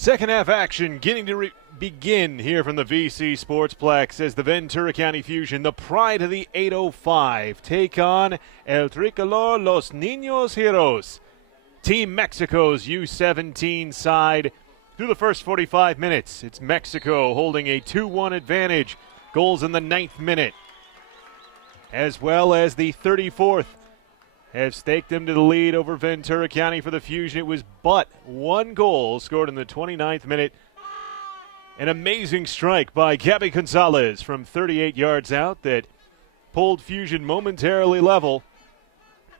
Second half action getting to begin here from the VC Sportsplex as the Ventura County Fusion, the pride of the 805, take on El Tricolor Los Niños Heroes. Team Mexico's U-17 side through the first 45 minutes. It's Mexico holding a 2-1 advantage. Goals in the 9th minute, as well as the 34th. Have staked them to the lead over Ventura County for the Fusion. It was but one goal scored in the 29th minute. An amazing strike by Gabby Gonzalez from 38 yards out that pulled Fusion momentarily level.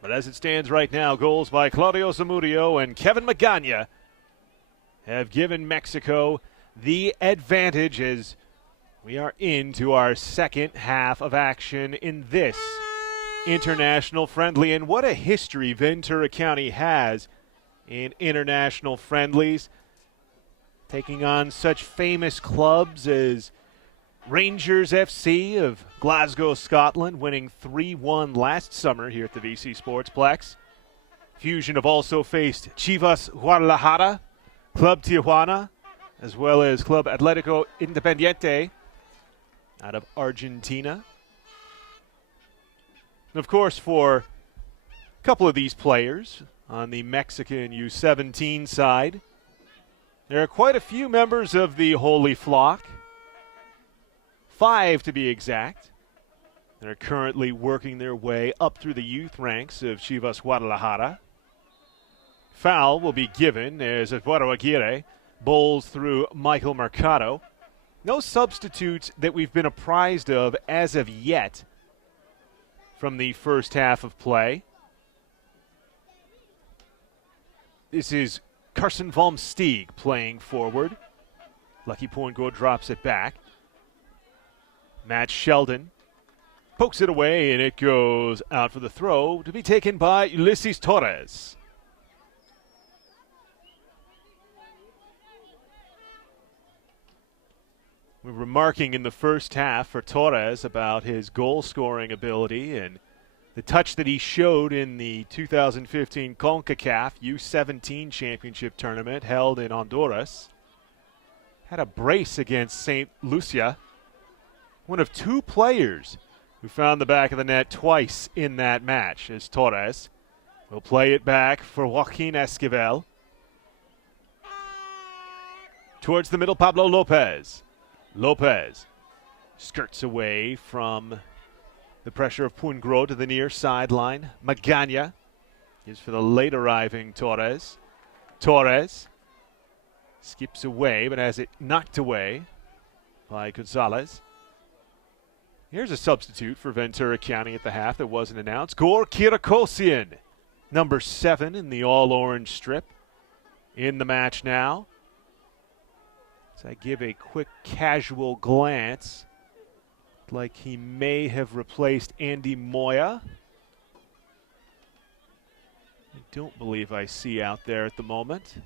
But as it stands right now, goals by Claudio Zamudio and Kevin Magana have given Mexico the advantage as we are into our second half of action in this international friendly. And what a history Ventura County has in international friendlies, taking on such famous clubs as Rangers FC of Glasgow, Scotland, winning 3-1 last summer here at the VC Sportsplex. Fusion have also faced Chivas Guadalajara, Club Tijuana, as well as Club Atlético Independiente out of Argentina. And of course, for a couple of these players on the Mexican U-17 side, there are quite a few members of the Holy Flock, 5 to be exact, that are currently working their way up through the youth ranks of Chivas Guadalajara. Foul will be given as Eduardo Aguirre bowls through Michael Mercado. No substitutes that we've been apprised of as of yet from the first half of play. This is Carson Valmsteeg playing forward. Lucky Poingo drops it back. Matt Sheldon pokes it away, and it goes out for the throw to be taken by Ulysses Torres. We were remarking in the first half for Torres about his goal-scoring ability and the touch that he showed in the 2015 CONCACAF U-17 Championship Tournament held in Honduras. Had a brace against St. Lucia. One of 2 players who found the back of the net twice in that match is Torres. Will play it back for Joaquin Esquivel. Towards the middle, Pablo Lopez. Lopez skirts away from the pressure of Pungro to the near sideline. Magana is for the late arriving Torres. Torres skips away but has it knocked away by Gonzalez. Here's a substitute for Ventura County at the half that wasn't announced. Gor Kirakosian, number 7 in the all-orange strip, in the match now. As I give a quick casual glance, like he may have replaced Andy Moya. I don't believe I see out there at the moment.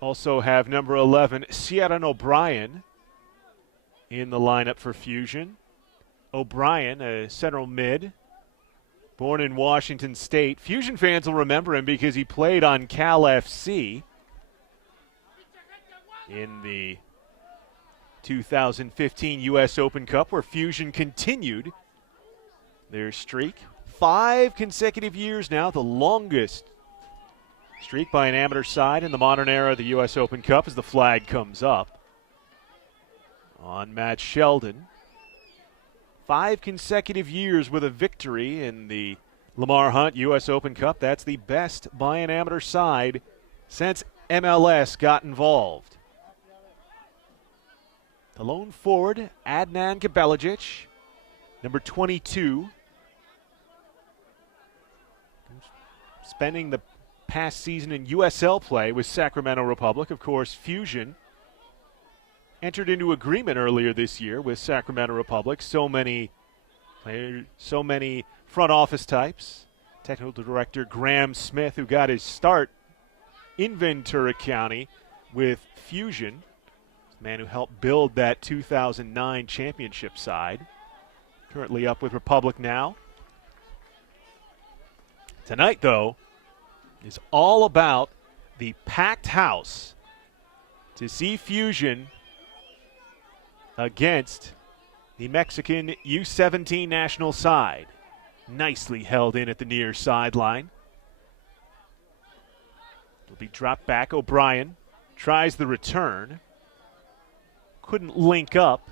Also have number 11, Ciaran O'Brien, in the lineup for Fusion. O'Brien, a central mid, born in Washington State. Fusion fans will remember him because he played on Cal FC in the 2015 U.S. Open Cup, where Fusion continued their streak. 5 consecutive years now, the longest streak by an amateur side in the modern era of the U.S. Open Cup as the flag comes up on Matt Sheldon. 5 consecutive years with a victory in the Lamar Hunt U.S. Open Cup. That's the best by an amateur side since MLS got involved. The lone forward, Adnan Gabelagic, number 22. Spending the past season in USL play with Sacramento Republic. Of course, Fusion entered into agreement earlier this year with Sacramento Republic. So many front office types. Technical director Graham Smith, who got his start in Ventura County with Fusion. Man who helped build that 2009 championship side. Currently up with Republic now. Tonight, though, is all about the packed house to see Fusion against the Mexican U-17 national side. Nicely held in at the near sideline. It'll be dropped back. O'Brien tries the return. Couldn't link up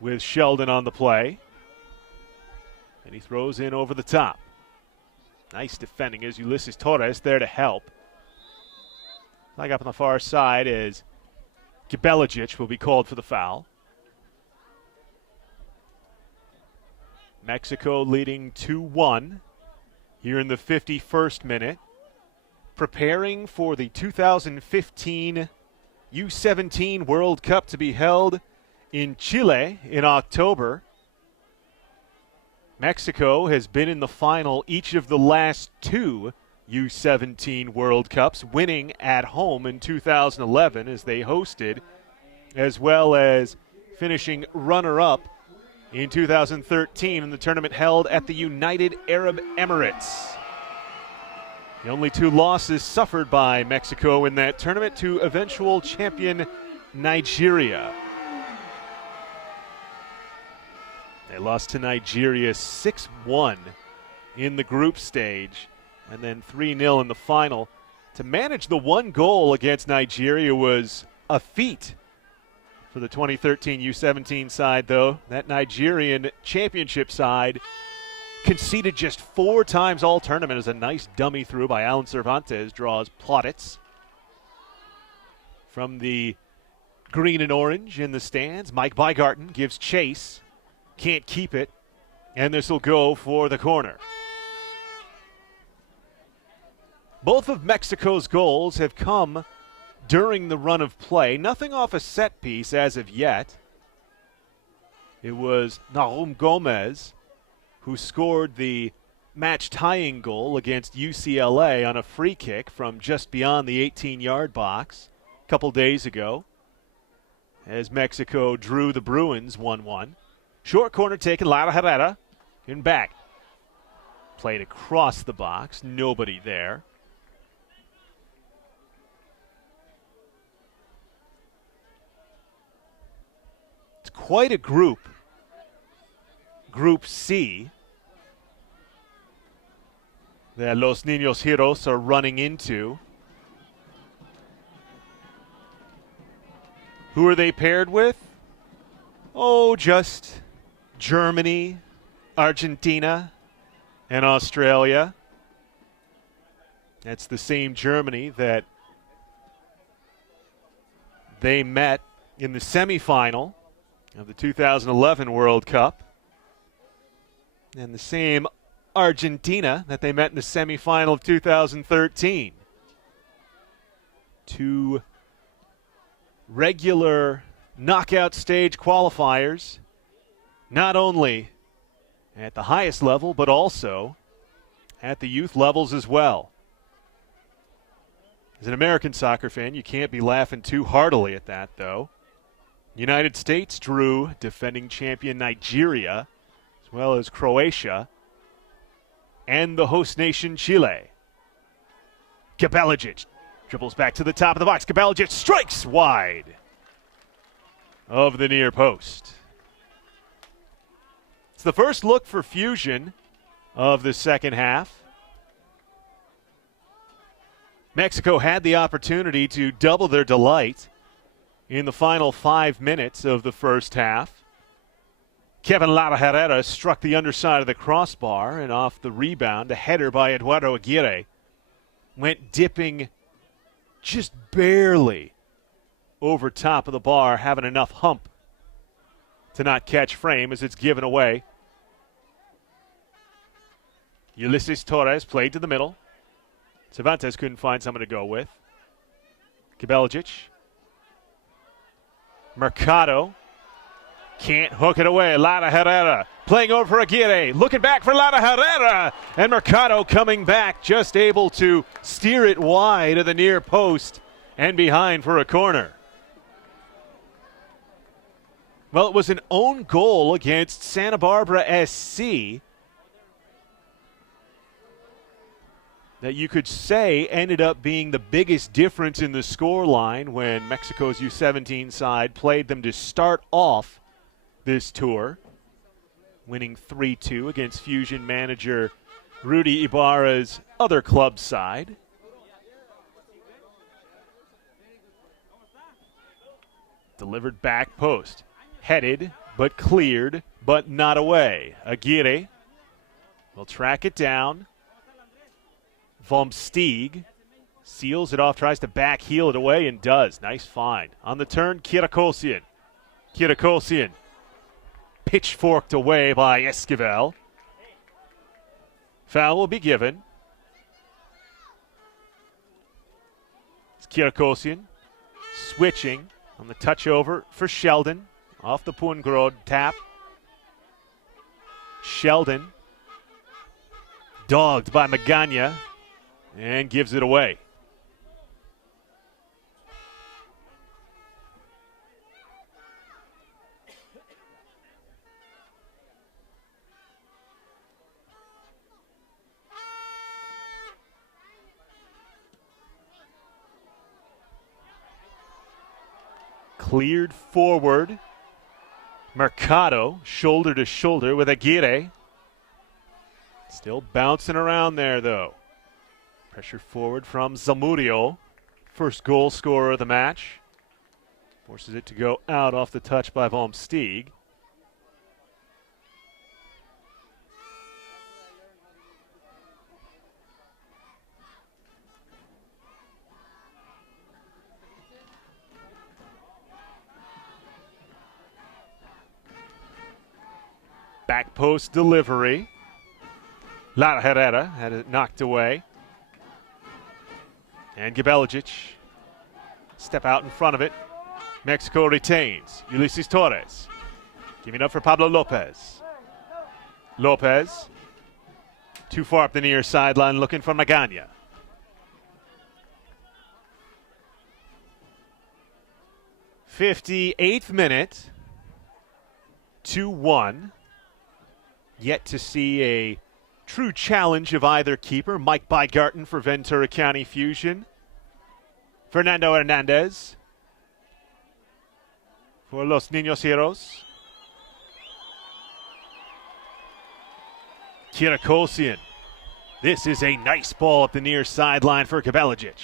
with Sheldon on the play. And he throws in over the top. Nice defending as Ulysses Torres there to help. Flag up on the far side as Gebelejic will be called for the foul. Mexico leading 2-1 here in the 51st minute. Preparing for the 2015 U-17 World Cup to be held in Chile in October. Mexico has been in the final each of the last two U-17 World Cups, winning at home in 2011 as they hosted, as well as finishing runner-up in 2013 in the tournament held at the United Arab Emirates. The only two losses suffered by Mexico in that tournament to eventual champion Nigeria. They lost to Nigeria 6-1 in the group stage and then 3-0 in the final. To manage the one goal against Nigeria was a feat for the 2013 U-17 side, though. That Nigerian championship side conceded just 4 times all tournament as a nice dummy through by Alan Cervantes draws plaudits from the green and orange in the stands. Mike Bygarten gives chase. Can't keep it, and this will go for the corner. Both of Mexico's goals have come during the run of play. Nothing off a set piece as of yet. It was Nahum Gomez who scored the match-tying goal against UCLA on a free kick from just beyond the 18-yard box a couple days ago as Mexico drew the Bruins 1-1. Short corner taken, Lara Herrera in back. Played across the box, nobody there. It's quite a group. Group C that Los Niños Heroes are running into. Who are they paired with? Oh, just Germany, Argentina, and Australia. That's the same Germany that they met in the semifinal of the 2011 World Cup. And the same Argentina that they met in the semifinal of 2013. 2 regular knockout stage qualifiers, not only at the highest level, but also at the youth levels as well. As an American soccer fan, you can't be laughing too heartily at that, though. United States drew defending champion Nigeria, as well as Croatia, and the host nation Chile. Gebelejic dribbles back to the top of the box. Gebelejic strikes wide of the near post. It's the first look for Fusion of the second half. Mexico had the opportunity to double their delight in the final 5 minutes of the first half. Kevin Lara Herrera struck the underside of the crossbar, and off the rebound, a header by Eduardo Aguirre went dipping just barely over top of the bar, having enough hump to not catch frame as it's given away. Ulysses Torres played to the middle. Cervantes couldn't find someone to go with. Gebelejic. Mercado can't hook it away. Lara Herrera playing over for Aguirre. Looking back for Lara Herrera. And Mercado coming back, just able to steer it wide of the near post and behind for a corner. Well, it was an own goal against Santa Barbara SC. that you could say ended up being the biggest difference in the score line when Mexico's U-17 side played them to start off this tour, winning 3-2 against Fusion manager Rudy Ibarra's other club side. Delivered back post. Headed, but cleared, but not away. Aguirre will track it down. Vomsteeg seals it off, tries to back heel it away, and does. Nice find. On the turn, Kirakosian. Kirakosian pitchforked away by Esquivel. Foul will be given. It's Kirakosian switching on the touch over for Sheldon. Off the Pungrod tap. Sheldon dogged by Magana and gives it away. Cleared forward. Mercado, shoulder to shoulder with Aguirre. Still bouncing around there, though. Pressure forward from Zamudio. First goal scorer of the match. Forces it to go out off the touch by Vomsteeg. Back post delivery. Lara Herrera had it knocked away. And Gebeljic step out in front of it. Mexico retains. Ulises Torres giving up for Pablo Lopez. Lopez too far up the near sideline looking for Magana. '58th minute. 2-1. Yet to see a true challenge of either keeper. Mike Bygarten for Ventura County Fusion. Fernando Hernandez for Los Niños Heroes. Kirakosian. This is a nice ball up the near sideline for Gebeljic.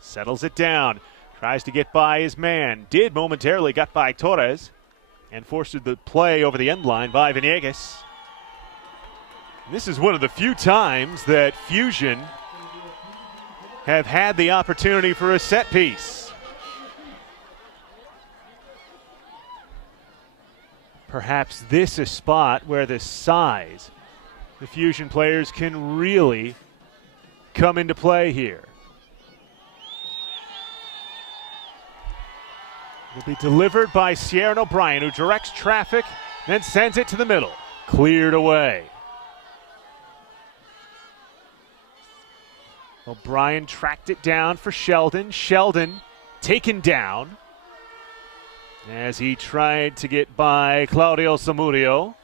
Settles it down. Tries to get by his man. Did momentarily, got by Torres. And forced the play over the end line by Venegas. This is one of the few times that Fusion have had the opportunity for a set piece. Perhaps this a spot where the size, the Fusion players can really come into play here. Will be delivered by Sierra O'Brien, who directs traffic, then sends it to the middle. Cleared away. O'Brien tracked it down for Sheldon. Sheldon taken down as he tried to get by Claudio Zamudio.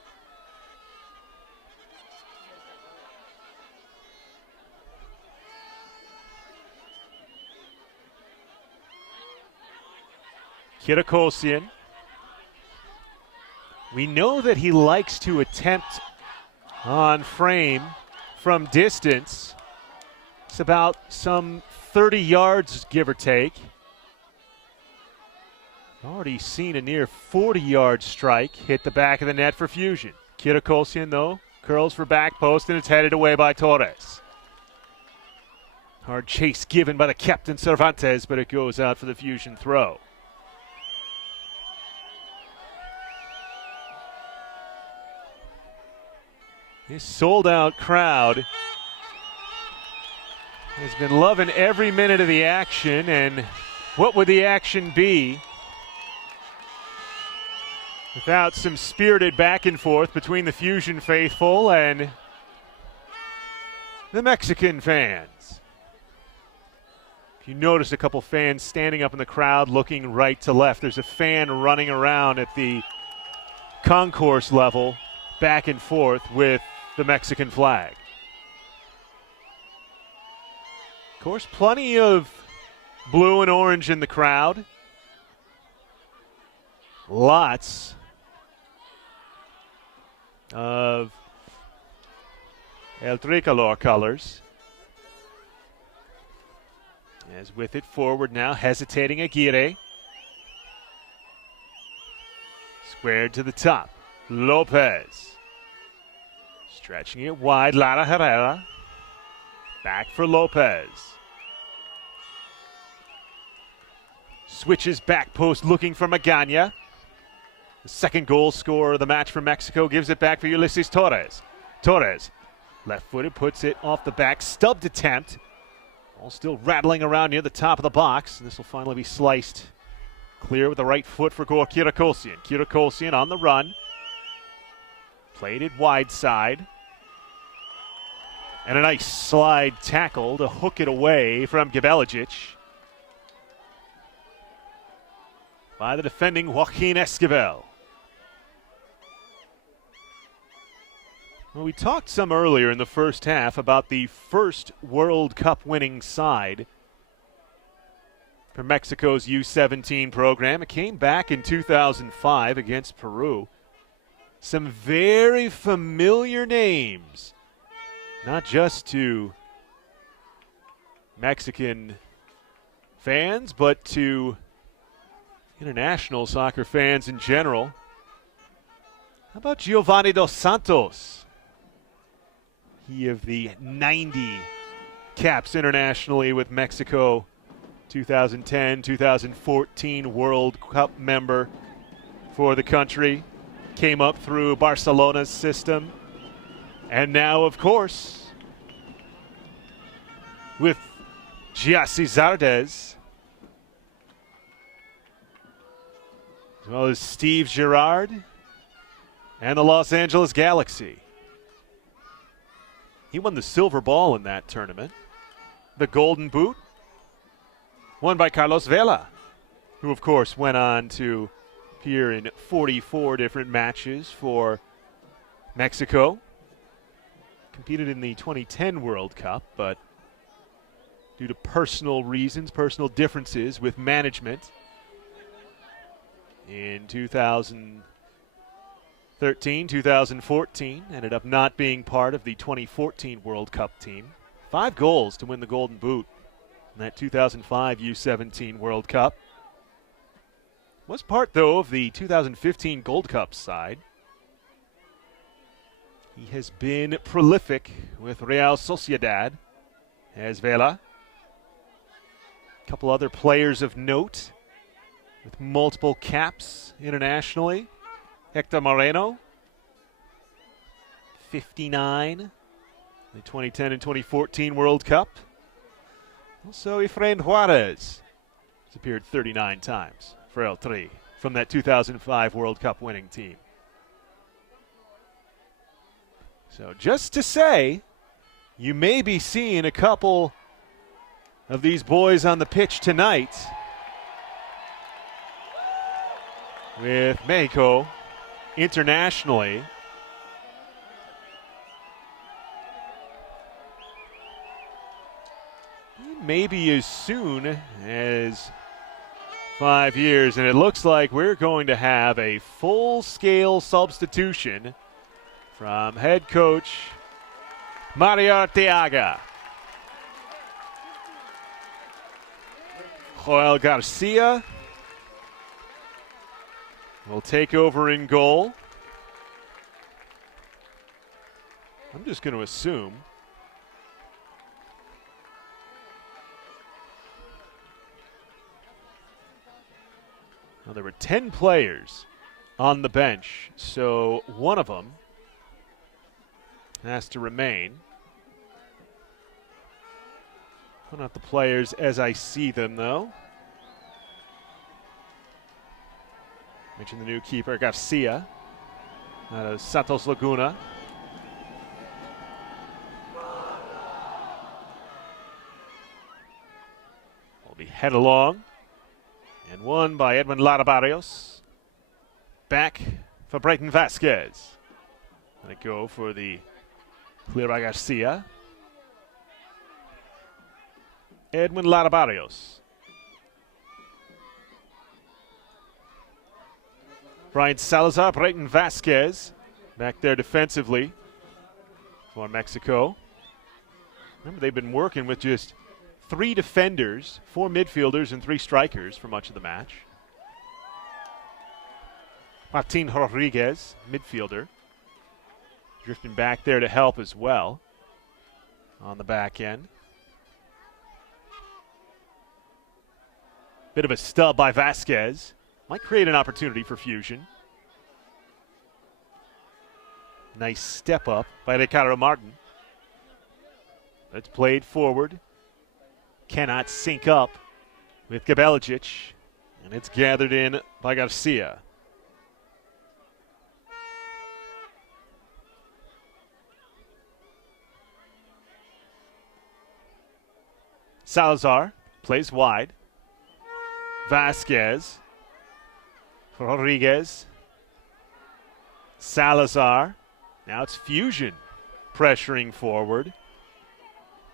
Kirakosian. We know that he likes to attempt on frame from distance. It's about some 30 yards, give or take. Already seen a near 40-yard strike hit the back of the net for Fusion. Kirakosian, though, curls for back post, and it's headed away by Torres. Hard chase given by the captain Cervantes, but it goes out for the Fusion throw. This sold-out crowd has been loving every minute of the action, and what would the action be without some spirited back and forth between the Fusion faithful and the Mexican fans? If you notice a couple fans standing up in the crowd looking right to left, there's a fan running around at the concourse level back and forth with the Mexican flag. course, plenty of blue and orange in the crowd. Lots of El Tricolor colors. As with it forward now, hesitating Aguirre. Squared to the top. Lopez. Stretching it wide, Lara Herrera. Back for Lopez. Switches back post looking for Magana. The second goal scorer of the match for Mexico gives it back for Ulises Torres. Torres, left-footed, puts it off the back. Stubbed attempt. All still rattling around near the top of the box. And this will finally be sliced clear with the right foot for goal Kirakosian. Kirakosian on the run. Played it wide side. And a nice slide tackle to hook it away from Evelhoch by the defending Joaquin Esquivel. Well, we talked some earlier in the first half about the first World Cup winning side for Mexico's U-17 program. It came back in 2005 against Peru. Some very familiar names, not just to Mexican fans, but to international soccer fans in general. How about Giovanni Dos Santos? He of the 90 caps internationally with Mexico, 2010, 2014 World Cup member for the country. Came up through Barcelona's system. And now, of course, with Giassi Zardes, as well as Steve Gerrard and the Los Angeles Galaxy. He won the silver ball in that tournament. The golden boot, won by Carlos Vela, who, of course, went on to appear in 44 different matches for Mexico. Competed in the 2010 World Cup, but due to personal reasons, personal differences with management, in 2013, 2014, ended up not being part of the 2014 World Cup team. 5 goals to win the Golden Boot in that 2005 U-17 World Cup. Was part, though, of the 2015 Gold Cup side. He has been prolific with Real Sociedad as Vela. A couple other players of note with multiple caps internationally. Hector Moreno, 59, the 2010 and 2014 World Cup. Also Efrain Juarez has appeared 39 times for El Tri from that 2005 World Cup winning team. So just to say, you may be seeing a couple of these boys on the pitch tonight with Mexico internationally. Maybe as soon as 5 years, and it looks like we're going to have a full-scale substitution from head coach Mario Arteaga. Joel Garcia will take over in goal. I'm just going to assume there were 10 players on the bench, so one of them has to remain. Put out the players as I see them, though. Mention the new keeper, Garcia, out of Santos Laguna. Will be head along. And won by Edwin Lara Barrios. Back for Brighton Vasquez. Let it go for the Cleara Garcia. Edwin Larabarrios. Brian Salazar, Brayton Vasquez back there defensively for Mexico. Remember, they've been working with just 3 defenders, 4 midfielders, and 3 strikers for much of the match. Martin Rodriguez, midfielder, drifting back there to help as well on the back end. Bit of a stub by Vasquez. Might create an opportunity for Fusion. Nice step up by Ricardo Martin. It's played forward. Cannot sync up with Gabelicic. And it's gathered in by Garcia. Salazar plays wide. Vasquez. Rodriguez. Salazar. Now it's Fusion pressuring forward.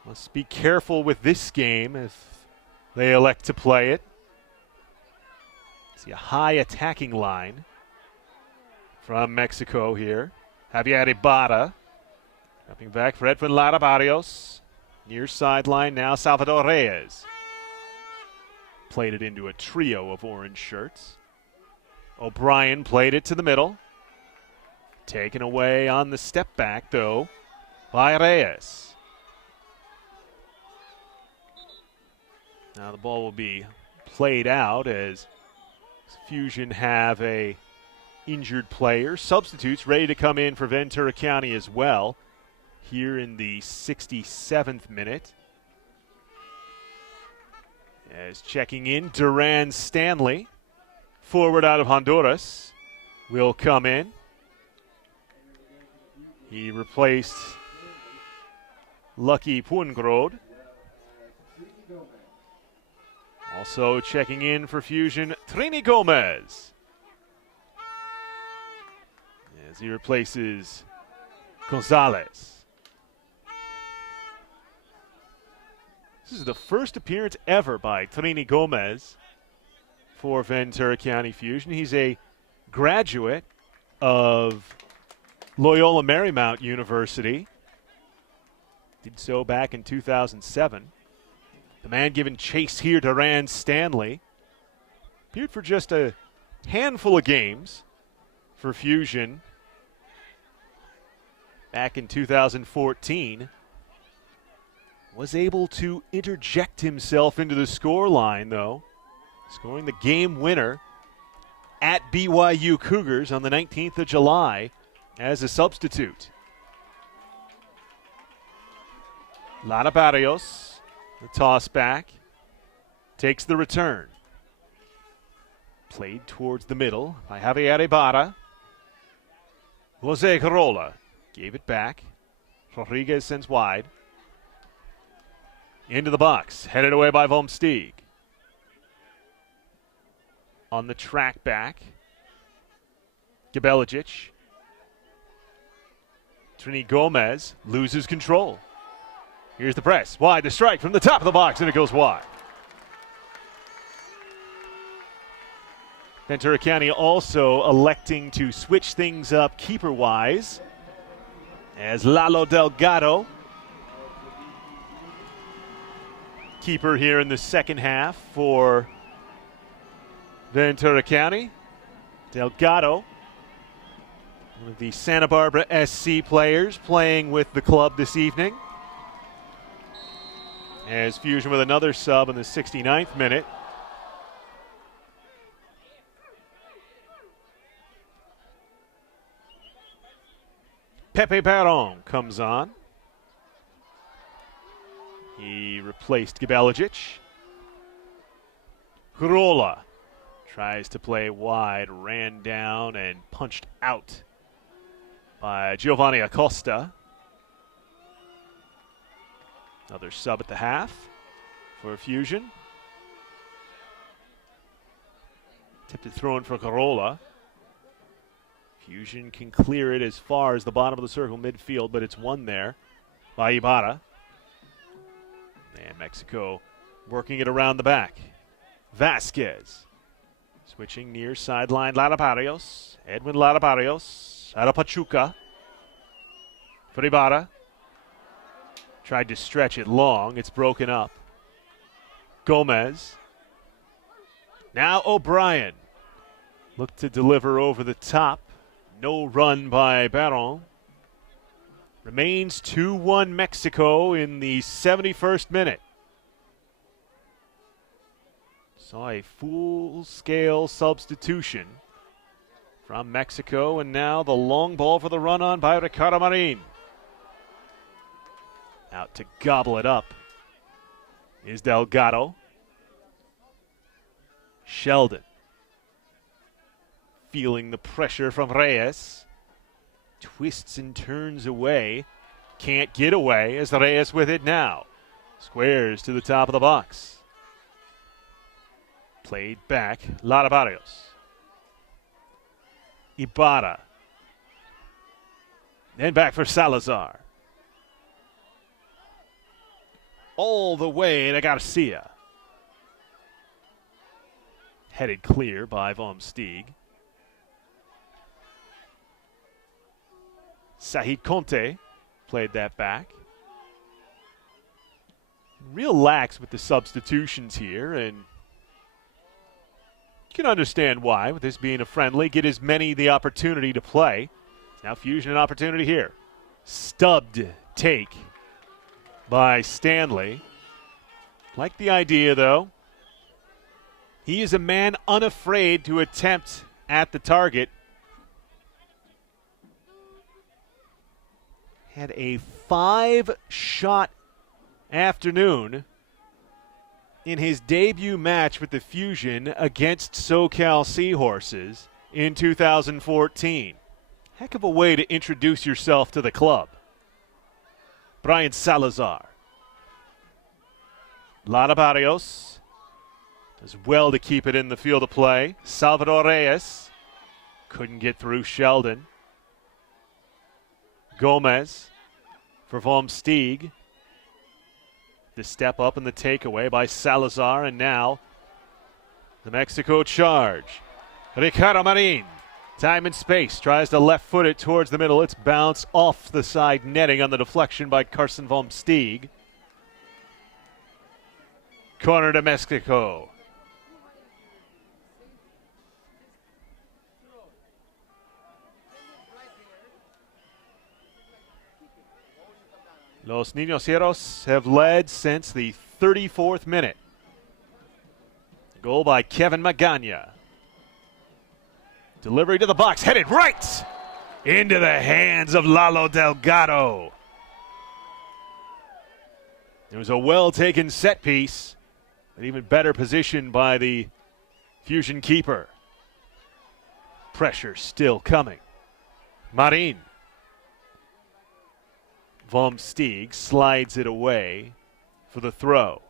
Must be careful with this game if they elect to play it. See a high attacking line from Mexico here. Javier Ibarra. Dropping back for Edwin Larabarrios. Near sideline now Salvador Reyes. Played it into a trio of orange shirts. O'Brien played it to the middle. Taken away on the step back, though, by Reyes. Now the ball will be played out as Fusion have a injured player. Substitutes ready to come in for Ventura County as well here in the 67th minute. As checking in, Duran Stanley, forward out of Honduras, will come in. He replaced Lucky Pungrod. Also checking in for Fusion, Trini Gomez, as he replaces Gonzalez. This is the first appearance ever by Trini Gomez for Ventura County Fusion. He's a graduate of Loyola Marymount University. Did so back in 2007. The man giving chase here, Duran Stanley. Appeared for just a handful of games for Fusion back in 2014. Was able to interject himself into the score line, though, scoring the game winner at BYU Cougars on the 19th of July as a substitute. Larabarrios, the toss back, takes the return. Played towards the middle by Javier Ibarra. Jose Carolla gave it back. Rodriguez sends wide. Into the box, headed away by Vomsteeg. On the track back, Gabelicic. Trini Gomez loses control. Here's the press. Wide, the strike from the top of the box, and it goes wide. Ventura County also electing to switch things up keeper-wise as Lalo Delgado, keeper here in the second half for Ventura County. Delgado, one of the Santa Barbara SC players playing with the club this evening. As Fusion with another sub in the 69th minute. Pepe Barron comes on. He replaced Gabelicic. Carolla tries to play wide, ran down and punched out by Giovanni Acosta. Another sub at the half for Fusion. Tipped throw in for Carolla. Fusion can clear it as far as the bottom of the circle midfield, but it's won there by Ibarra. And Mexico Working it around the back. Vasquez. Switching near sideline. Lara Barrios. Edwin Lara Barrios. Out of Pachuca. For Ibarra. Tried to stretch it long. It's broken up. Gomez. Now O'Brien. Looked to deliver over the top. No run by Baron. Remains 2-1 Mexico in the 71st minute. Saw a full-scale substitution from Mexico, and now the long ball for the run-on by Ricardo Marin. Out to gobble it up is Delgado. Sheldon. Feeling the pressure from Reyes. Twists and turns away. Can't get away as Reyes with it now. Squares to the top of the box. Played back, Lara Barrios. Ibarra. Then back for Salazar. All the way to Garcia. Headed clear by Vom Steeg. Sahid Conte played that back. Real lax with the substitutions here, and you can understand why, with this being a friendly. Get as many the opportunity to play. Now Fusion an opportunity here. Stubbed take by Stanley. Like the idea, though. He is a man unafraid to attempt at the target. Had a 5-shot afternoon in his debut match with the Fusion against SoCal Seahorses in 2014. Heck of a way to introduce yourself to the club. Brian Salazar. Lara Barrios does well to keep it in the field of play. Salvador Reyes couldn't get through Sheldon. Gomez for Vom Steeg. The step up and the takeaway by Salazar, and now the Mexico charge. Ricardo Marin, time and space, tries to left foot it towards the middle. It's bounced off the side netting on the deflection by Carson Vom Steeg. Corner to Mexico. Los Niños Hieros have led since the 34th minute. Goal by Kevin Magana. Delivery to the box, headed right into the hands of Lalo Delgado. It was a well-taken set piece, but even better positioned by the Fusion keeper. Pressure still coming. Marin. Vom Steeg slides it away for the throw.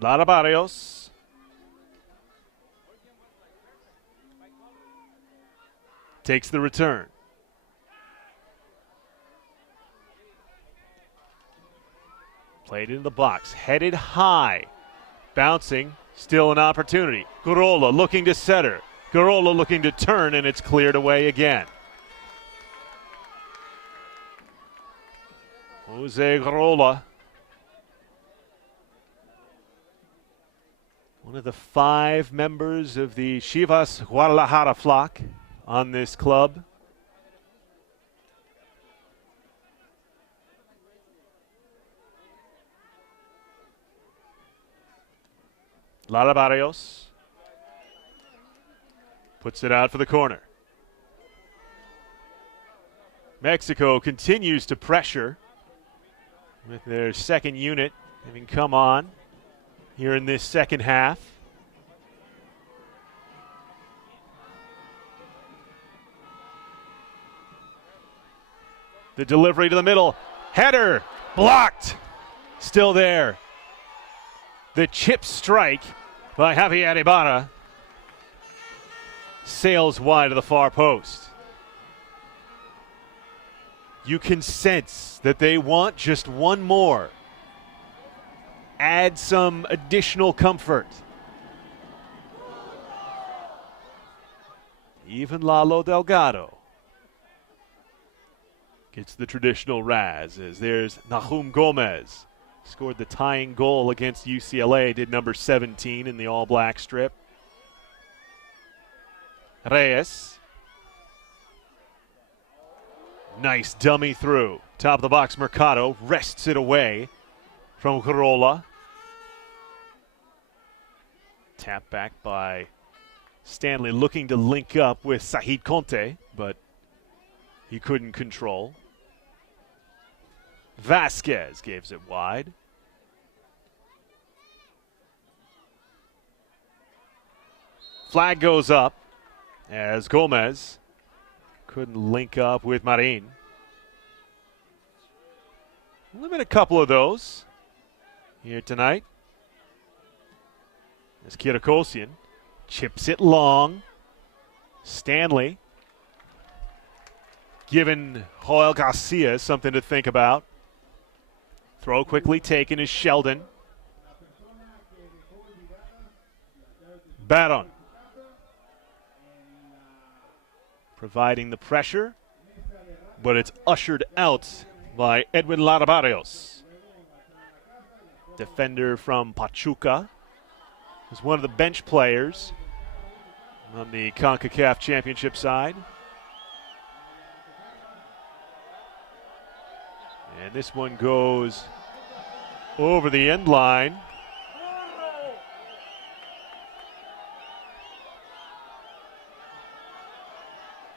Lara Barrios. Takes the return. Played into the box, headed high, bouncing, still an opportunity. Garola looking to center. Garola looking to turn, and it's cleared away again. Jose Garola, one of the 5 members of the Chivas Guadalajara flock on this club. Lara Barrios puts it out for the corner. Mexico continues to pressure with their second unit having come on here in this second half. The delivery to the middle. Header blocked. Still there. The chip strike by Javier Ibarra sails wide of the far post. You can sense that they want just one more. Add some additional comfort. Even Lalo Delgado gets the traditional razz as there's Nahum Gomez. Scored the tying goal against UCLA, did number 17 in the all-black strip. Reyes. Nice dummy through. Top of the box, Mercado wrests it away from Corolla. Tap back by Stanley, looking to link up with Sahid Conte, but he couldn't control. Vasquez gives it wide. Flag goes up as Gomez couldn't link up with Marin. Only been a couple of those here tonight. As Kirakosian chips it long. Stanley giving Joel Garcia something to think about. Throw quickly taken is Sheldon. Baron providing the pressure, but it's ushered out by Edwin Larabarrios. Defender from Pachuca. Is one of the bench players on the CONCACAF Championship side. And this one goes over the end line.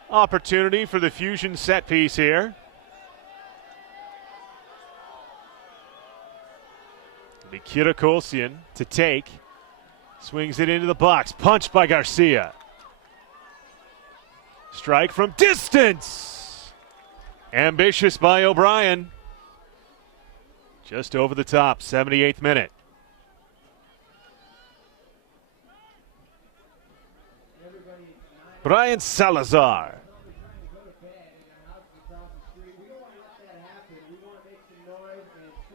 Opportunity for the Fusion set piece here. It'll be Kirakosian to take. Swings it into the box. Punched by Garcia. Strike from distance. Ambitious by O'Brien. Just over the top, 78th minute. Brian Salazar.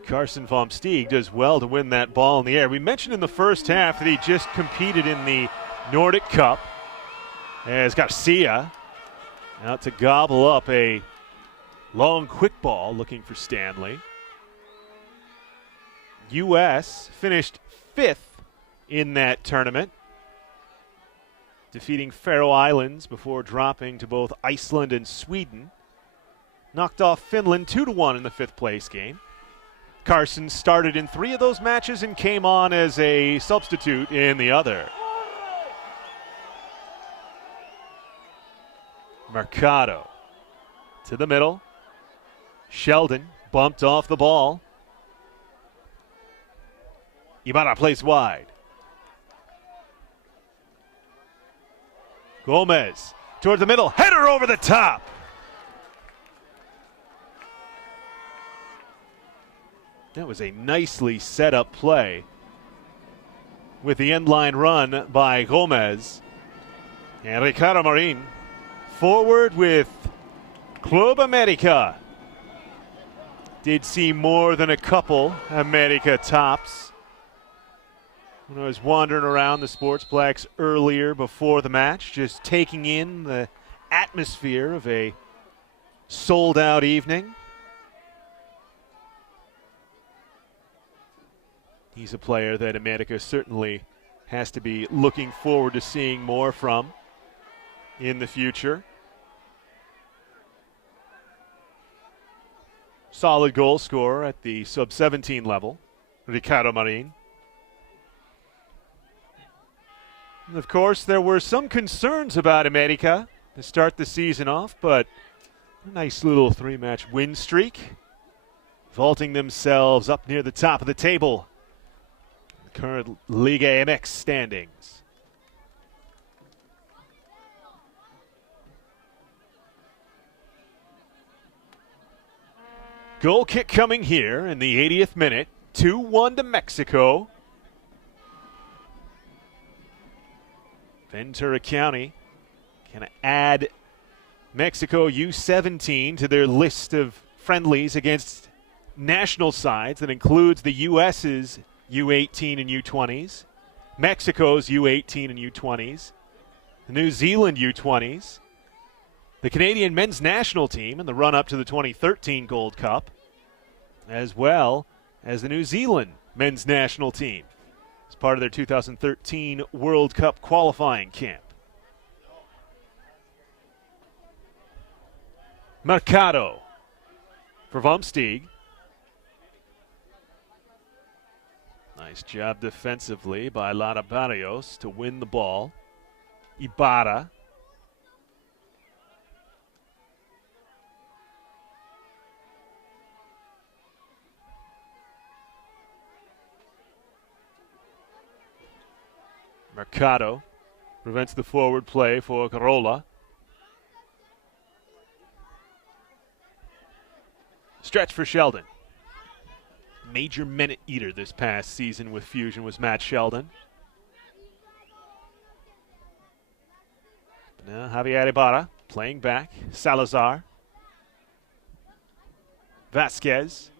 Carson Vom Steeg does well to win that ball in the air. We mentioned in the first half that he just competed in the Nordic Cup as Garcia out to gobble up a long quick ball looking for Stanley. U.S. finished 5th in that tournament, defeating Faroe Islands before dropping to both Iceland and Sweden. Knocked off Finland 2-1 in the 5th place game. Carson started in 3 of those matches and came on as a substitute in the other. Mercado to the middle. Sheldon bumped off the ball. Ibarra plays wide. Gomez toward the middle. Header over the top. That was a nicely set up play with the end line run by Gomez. And Ricardo Marin forward with Club America. Did see more than a couple America tops. When I was wandering around the Sportsplex earlier before the match, just taking in the atmosphere of a sold-out evening. He's a player that America certainly has to be looking forward to seeing more from in the future. Solid goal scorer at the sub-17 level, Ricardo Marin. And of course, there were some concerns about America to start the season off, but a nice little 3-match win streak, vaulting themselves up near the top of the table. The current Liga MX standings. Goal kick coming here in the 80th minute. 2-1 to Mexico. Ventura County can add Mexico U-17 to their list of friendlies against national sides that includes the U.S.'s U-18 and U-20s, Mexico's U-18 and U-20s, the New Zealand U-20s, the Canadian men's national team in the run-up to the 2013 Gold Cup, as well as the New Zealand men's national team as part of their 2013 World Cup qualifying camp. Mercado for Vomsteeg. Nice job defensively by Lara Barrios to win the ball. Ibarra. Mercado prevents the forward play for Carolla. Stretch for Sheldon. Major minute eater this past season with Fusion was Matt Sheldon. Now Javier Ibarra playing back. Salazar. Vasquez.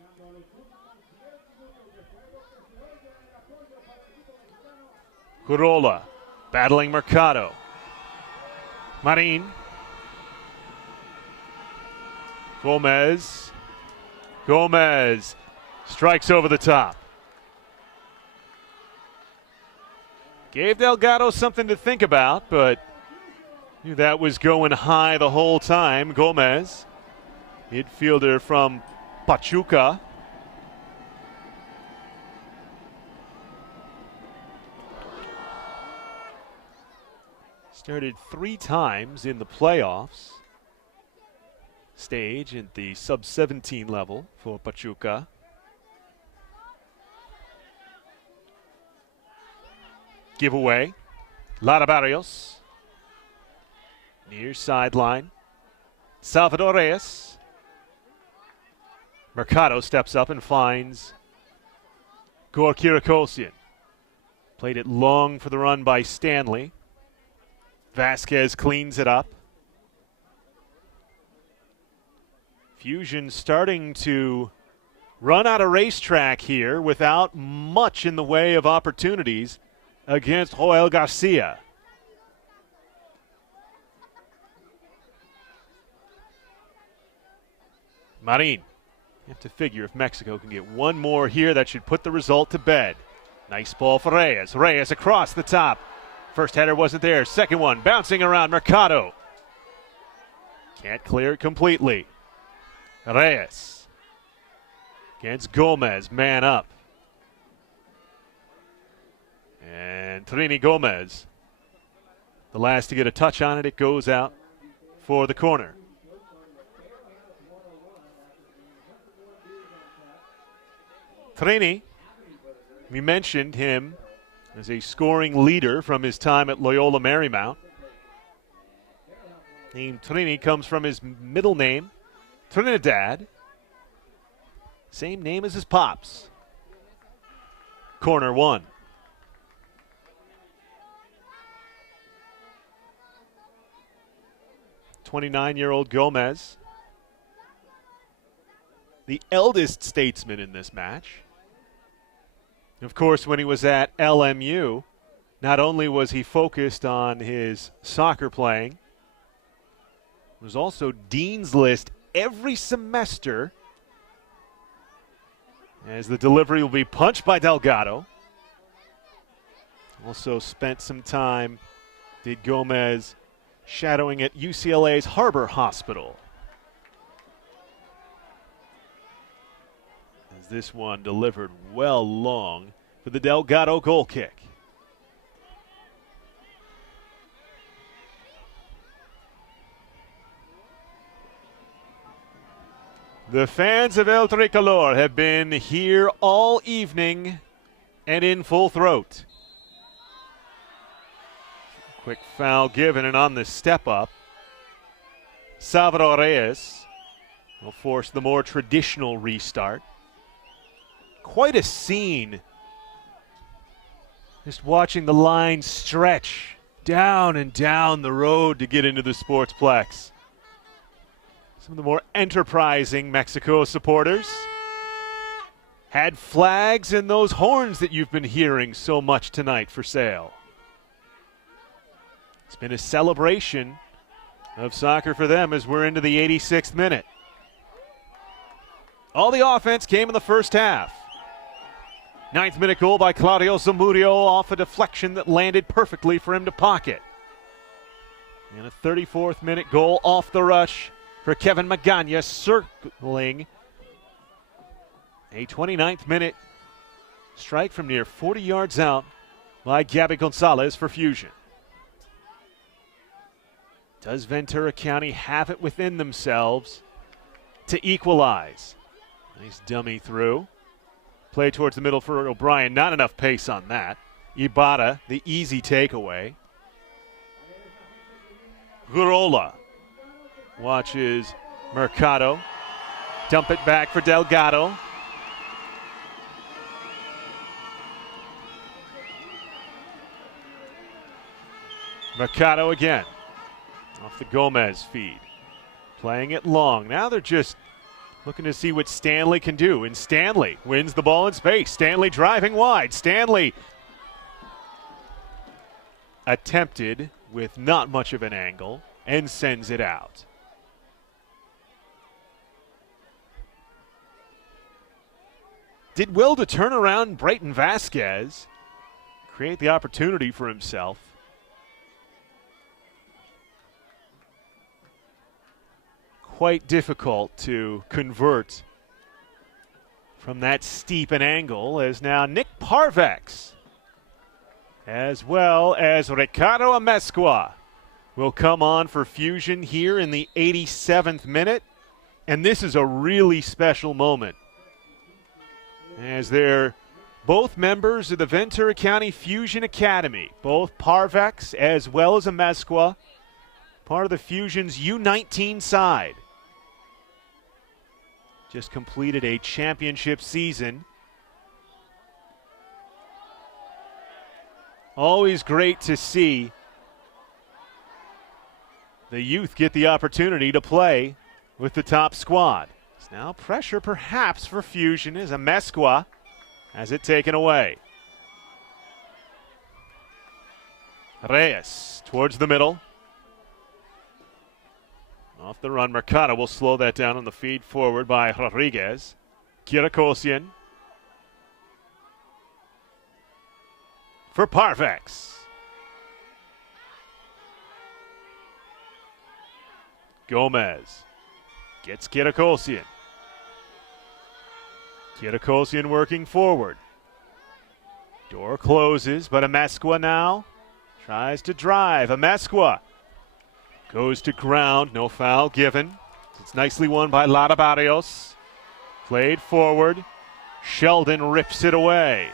Carolla battling Mercado. Marin. Gomez strikes over the top. Gave Delgado something to think about, but knew that was going high the whole time. Gomez, midfielder from Pachuca. Started 3 times in the playoffs stage at the sub-17 level for Pachuca. Giveaway. Lara Barrios. Near sideline. Salvador Reyes. Mercado steps up and finds Gor Kirakosian. Played it long for the run by Stanley. Vasquez cleans it up. Fusion starting to run out of racetrack here without much in the way of opportunities against Joel Garcia. Marin. You have to figure if Mexico can get one more here, that should put the result to bed. Nice ball for Reyes. Reyes across the top. First header wasn't there. Second one bouncing around Mercado. Can't clear it completely. Reyes against Gomez, man up. And Trini Gomez, the last to get a touch on it. It goes out for the corner. Trini, we mentioned him as a scoring leader from his time at Loyola Marymount. Name Trini comes from his middle name, Trinidad. Same name as his pops. Corner 1. '29-year-old Gomez, the eldest statesman in this match. Of course, when he was at LMU, not only was he focused on his soccer playing, was also Dean's List every semester, as the delivery will be punched by Delgado. Also spent some time, did Gomez, shadowing at UCLA's Harbor Hospital. As this one delivered well long for the Delgado goal kick. The fans of El Tricolor have been here all evening and in full throat. Quick foul given, and on the step up, Salvador Reyes will force the more traditional restart. Quite a scene. Just watching the line stretch down and down the road to get into the Sportsplex. Some of the more enterprising Mexico supporters had flags and those horns that you've been hearing so much tonight for sale. It's been a celebration of soccer for them as we're into the 86th minute. All the offense came in the first half. 9th minute goal by Claudio Zamudio off a deflection that landed perfectly for him to pocket. And a 34th minute goal off the rush for Kevin Magana, circling a 29th minute strike from near 40 yards out by Gabby Gonzalez for Fusion. Does Ventura County have it within themselves to equalize? Nice dummy through. Play towards the middle for O'Brien. Not enough pace on that. Ibarra, the easy takeaway. Gurola watches Mercado. Dump it back for Delgado. Mercado again. Off the Gomez feed. Playing it long. Now they're just looking to see what Stanley can do. And Stanley wins the ball in space. Stanley driving wide. Stanley attempted with not much of an angle and sends it out. Did well to turn around Brayton Vasquez, create the opportunity for himself. Quite difficult to convert from that steep an angle, as now Nick Parvex, as well as Ricardo Amezcua, will come on for Fusion here in the 87th minute. And this is a really special moment, as they're both members of the Ventura County Fusion Academy, both Parvex as well as Amezcua, part of the Fusion's U-19 side. Just completed a championship season. Always great to see the youth get the opportunity to play with the top squad. It's now pressure perhaps for Fusion as Amezcua has it taken away. Reyes towards the middle. Off the run, Mercado will slow that down on the feed forward by Rodriguez. Kirakosian for Parvex. Gomez gets Kirakosian. Kirakosian working forward. Door closes, but Amezcua now tries to drive. Amezcua goes to ground, no foul given. It's nicely won by Lara Barrios. Played forward. Sheldon rips it away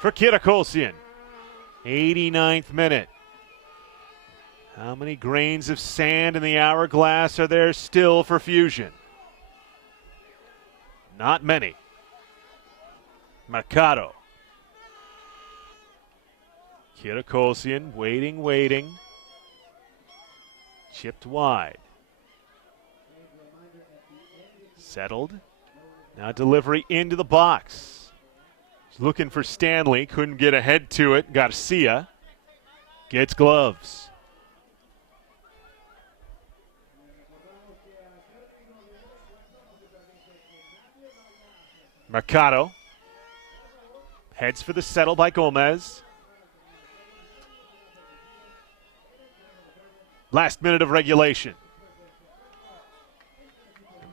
for Kirakosian. 89th minute. How many grains of sand in the hourglass are there still for Fusion? Not many. Mercado. Kirakosian waiting. Chipped wide. Settled. Now delivery into the box. He's looking for Stanley. Couldn't get ahead to it. Garcia gets gloves. Mercado heads for the settle by Gomez. Last minute of regulation.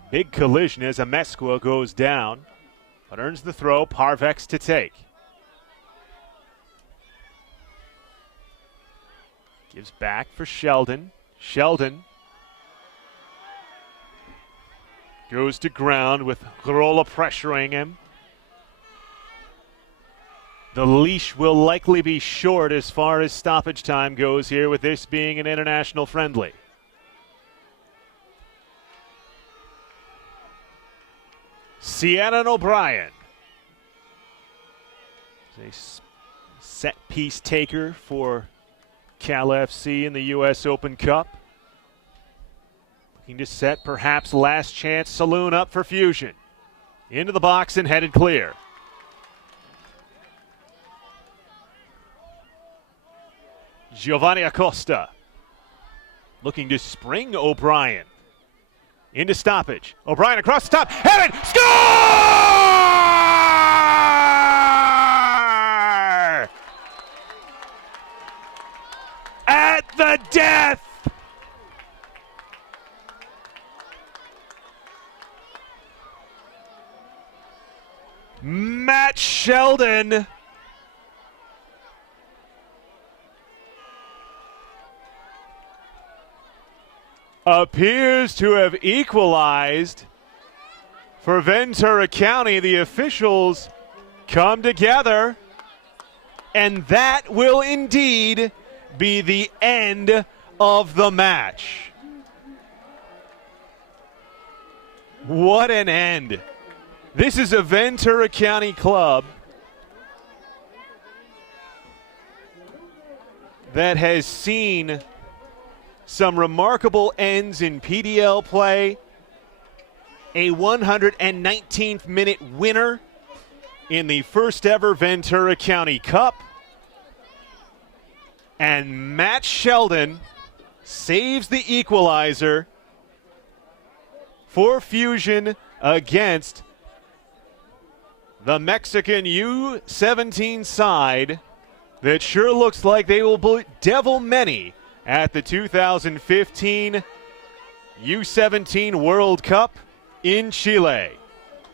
Big collision as Amezcua goes down, but earns the throw. Parvex to take. Gives back for Sheldon. Sheldon goes to ground with Gurola pressuring him. The leash will likely be short as far as stoppage time goes here, with this being an international friendly. Sienna O'Brien, a set piece taker for Cal FC in the U.S. Open Cup. Looking to set perhaps last chance saloon up for Fusion. Into the box and headed clear. Giovanni Acosta looking to spring O'Brien. Into stoppage. O'Brien across the top. Headed! Score! At the death! Matt Sheldon appears to have equalized for Ventura County. The officials come together, and that will indeed be the end of the match. What an end. This is a Ventura County club that has seen some remarkable ends in PDL play, a 119th minute winner in the first ever Ventura County Cup, and Matt Sheldon saves the equalizer for Fusion against the Mexican U-17 side that sure looks like they will devil many at the 2015 U-17 World Cup in Chile.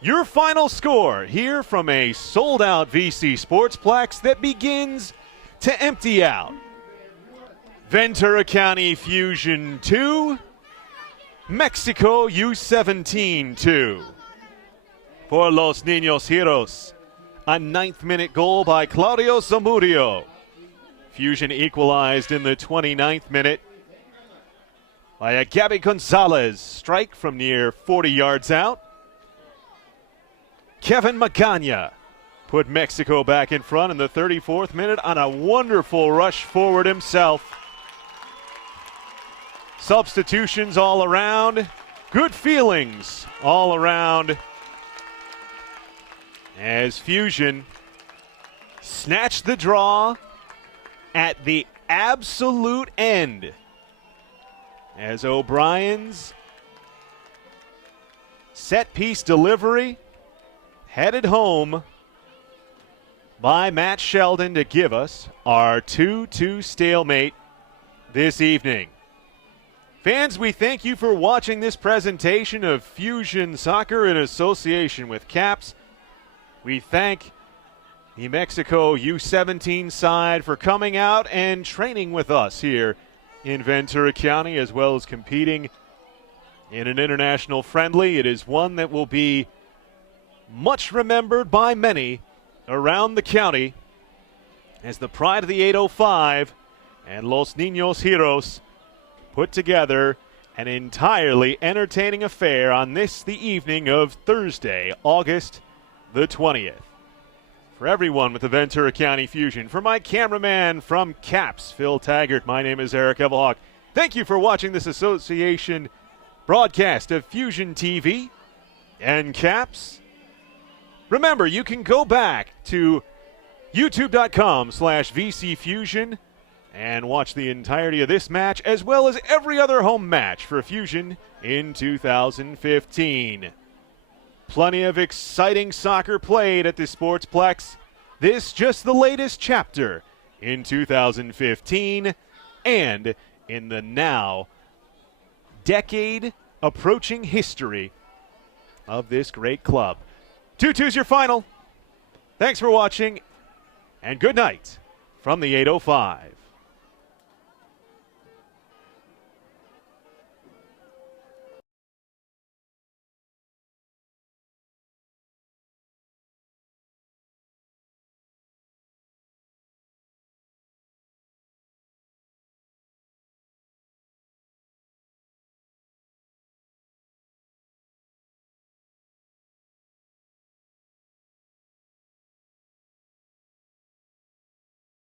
Your final score here from a sold-out VC Sportsplex that begins to empty out. Ventura County Fusion 2, Mexico U-17 2. For Los Niños Heroes, a 9th minute goal by Claudio Zamudio. Fusion equalized in the 29th minute by a Gabby Gonzalez strike from near 40 yards out. Kevin Magana put Mexico back in front in the 34th minute on a wonderful rush forward himself. Substitutions all around. Good feelings all around as Fusion snatched the draw at the absolute end, as O'Brien's set-piece delivery headed home by Matt Sheldon to give us our 2-2 stalemate this evening. Fans, we thank you for watching this presentation of Fusion Soccer in association with CAPS. We thank the Mexico U-17 side for coming out and training with us here in Ventura County, as well as competing in an international friendly. It is one that will be much remembered by many around the county as the pride of the 805 and Los Niños Heroes put together an entirely entertaining affair on this, the evening of Thursday, August the 20th. For everyone with the Ventura County Fusion, for my cameraman from CAPS, Phil Taggart, my name is Eric Evelhoch. Thank you for watching this association broadcast of Fusion TV and CAPS. Remember, you can go back to youtube.com/VCFusion and watch the entirety of this match, as well as every other home match for Fusion in 2015. Plenty of exciting soccer played at the Sportsplex. This just the latest chapter in 2015 and in the now decade approaching history of this great club. 2-2's your final. Thanks for watching, and good night from the 805.